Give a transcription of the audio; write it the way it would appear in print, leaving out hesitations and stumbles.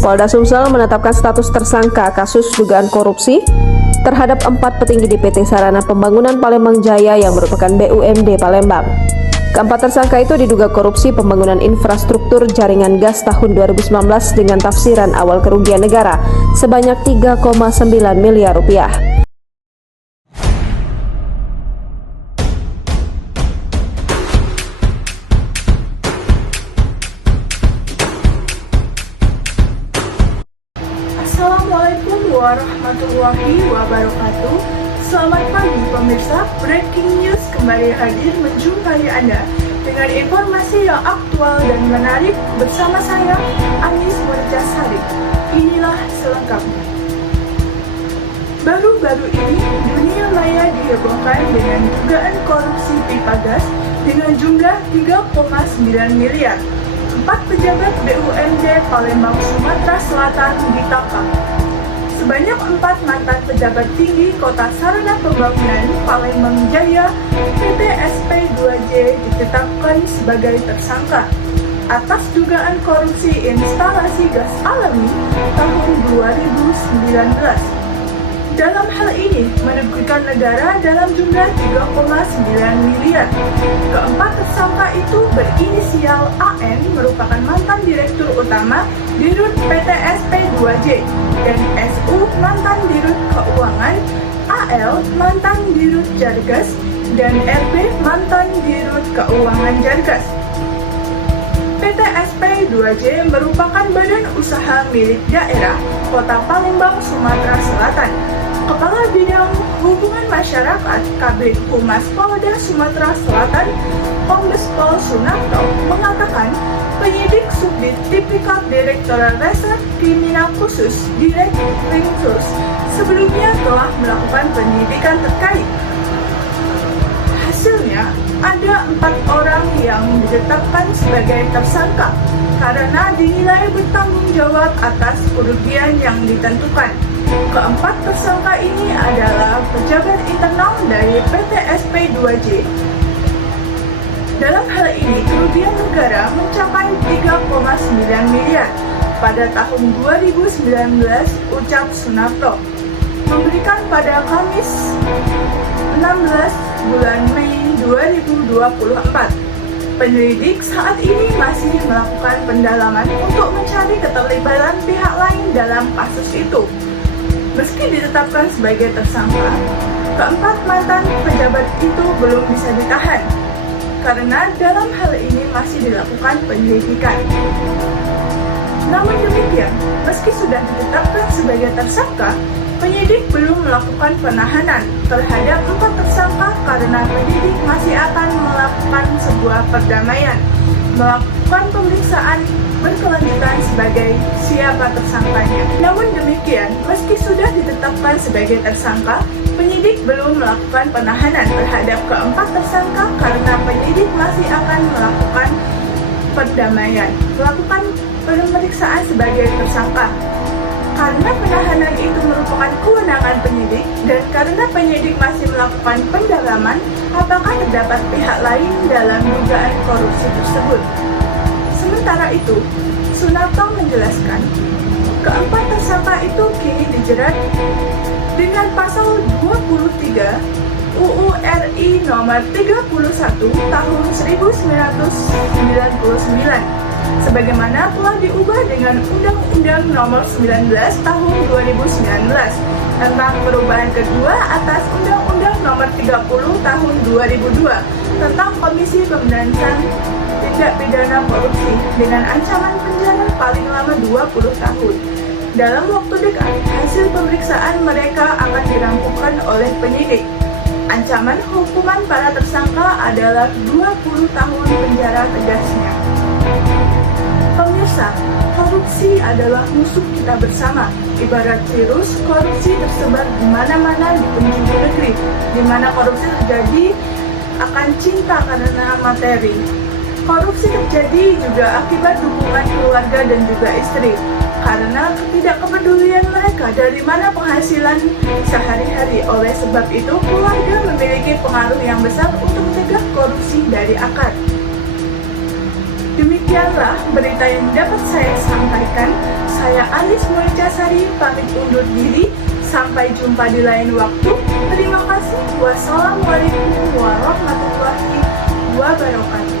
Polda Sumsel menetapkan status tersangka kasus dugaan korupsi terhadap 4 petinggi di PT Sarana Pembangunan Palembang Jaya yang merupakan BUMD Palembang. Keempat tersangka itu diduga korupsi pembangunan infrastruktur jaringan gas tahun 2019 dengan tafsiran awal kerugian negara sebanyak 3,9 miliar rupiah. Assalamualaikum warahmatullahi wabarakatuh. Selamat pagi pemirsa, breaking news kembali hadir menjumpai Anda dengan informasi yang aktual dan menarik bersama saya, Anis Murjasari. Inilah selengkapnya. Baru-baru ini, dunia maya dihebohkan dengan dugaan korupsi pipa gas dengan jumlah 3,9 miliar. 4 pejabat BUMD Palembang, Sumatera Selatan ditangkap. Sebanyak 4 mantan pejabat tinggi Kota Sarana Pembangunan Palembang Jaya PT SP2J ditetapkan sebagai tersangka atas dugaan korupsi instalasi gas alami tahun 2019. Dalam hal ini merugikan negara dalam jumlah 3,9 miliar. Keempat tersangka itu berinisial AN merupakan mantan Direktur Utama Dirut PT SP2J dan SU mantan Dirut Keuangan, AL mantan Dirut Jargas, dan RB mantan Dirut Keuangan Jargas. PT SP2J merupakan badan usaha milik daerah Kota Palembang, Sumatera Selatan. Kepala Bidang Hubungan Masyarakat Kabid Humas Polda Sumatera Selatan, Kombes Pol Sunarto, mengatakan penyidik Subdit Tipikor Direktorat Reserse Kriminal Khusus Direktrimsus sebelumnya telah melakukan penyidikan terkait. Hasilnya, ada 4 orang yang ditetapkan sebagai tersangka karena dinilai bertanggung jawab atas kerugian yang ditentukan. Keempat tersangka ini adalah pejabat internal dari PT SP2J. Dalam hal ini, kerugian negara mencapai 3,9 miliar pada tahun 2019, ucap Sunarto. Memberikan pada Kamis 16 bulan Mei 2024. Penyelidik saat ini masih melakukan pendalaman untuk mencari keterlibatan pihak lain dalam kasus itu. Meski ditetapkan sebagai tersangka, keempat mantan pejabat itu belum bisa ditahan karena dalam hal ini masih dilakukan penyelidikan. Namun demikian, meski sudah ditetapkan sebagai tersangka, penyidik belum melakukan penahanan terhadap 4 tersangka karena penyidik masih akan melakukan sebuah perdamaian, melakukan pemeriksaan berkelanjutan sebagai siapa tersangkanya. Namun demikian, meski sudah ditetapkan sebagai tersangka, penyidik belum melakukan penahanan terhadap keempat tersangka karena penyidik masih akan melakukan perdamaian, melakukan pemeriksaan sebagai tersangka. Karena penahanan itu merupakan kewenangan penyidik dan karena penyidik masih melakukan pendalaman apakah terdapat pihak lain dalam dugaan korupsi tersebut. Sementara itu, Sunarto menjelaskan, keempat tersangka itu kini dijerat dengan pasal 23 UU RI nomor 31 tahun 1999 sebagaimana telah diubah dengan Undang-Undang nomor 19 tahun 2019 tentang perubahan kedua atas Undang-Undang nomor 30 tahun 2002 tentang Komisi Pemberantasan Tindak Pidana Korupsi dengan ancaman penjara paling lama 20 tahun. Dalam waktu dekat, hasil pemeriksaan mereka akan dirampungkan oleh penyidik. Ancaman hukuman para tersangka adalah 20 tahun penjara tegasnya. Pemirsa, korupsi adalah musuh kita bersama. Ibarat virus, korupsi tersebar di mana-mana di penjuru negeri. Di mana korupsi terjadi akan cinta karena materi. Korupsi terjadi juga akibat hubungan keluarga dan juga istri. Karena ketidakpedulian mereka dari mana penghasilan sehari-hari. Oleh sebab itu, keluarga memiliki pengaruh yang besar untuk mencegah korupsi dari akar. Demikian Demikianlah berita yang dapat saya sampaikan. Saya Anis Mulyasari pamit undur diri. Sampai jumpa di lain waktu. Terima kasih. Wassalamualaikum warahmatullahi wabarakatuh.